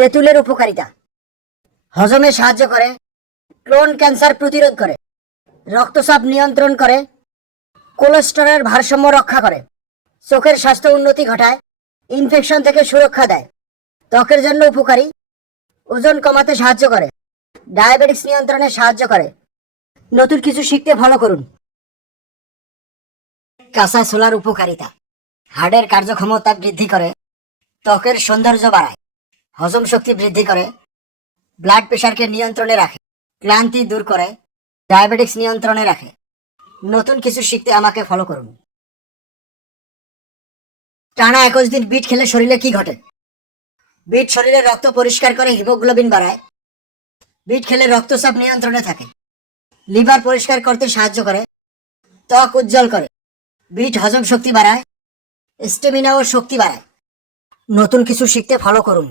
তেঁতুলের উপকারিতা: হজমে সাহায্য করে, ক্লোন ক্যান্সার প্রতিরোধ করে, রক্তচাপ নিয়ন্ত্রণ করে, কোলেস্টেরলের ভারসাম্য রক্ষা করে, চোখের স্বাস্থ্য উন্নতি ঘটায়, ইনফেকশন থেকে সুরক্ষা দেয়, ত্বকের জন্য উপকারী, ওজন কমাতে সাহায্য করে, ডায়াবেটিস নিয়ন্ত্রণে সাহায্য করে। নতুন কিছু শিখতে ফলো করুন। কাঁচা ছোলার উপকারিতা: হাড়ের কার্যক্ষমতা বৃদ্ধি করে, ত্বকের সৌন্দর্য বাড়ায়, হজম শক্তি বৃদ্ধি করে, ব্লাড প্রেশারকে নিয়ন্ত্রণে রাখে, ক্লান্তি দূর করে, ডায়াবেটিস নিয়ন্ত্রণে রাখে। নতুন কিছু শিখতে আমাকে ফলো করুন। টানা 21 দিন বিট খেলে শরীরে কি ঘটে? বিট শরীরে রক্ত পরিষ্কার করে, হিমোগ্লোবিন বাড়ায়। বিট খেলে রক্তচাপ নিয়ন্ত্রণে থাকে, লিভার পরিষ্কার করতে সাহায্য করে, ত্বক উজ্জ্বল করে। বিট হজম শক্তি বাড়ায়, স্টেমিনা ও শক্তি বাড়ায়। নতুন কিছু শিখতে ফলো করুন।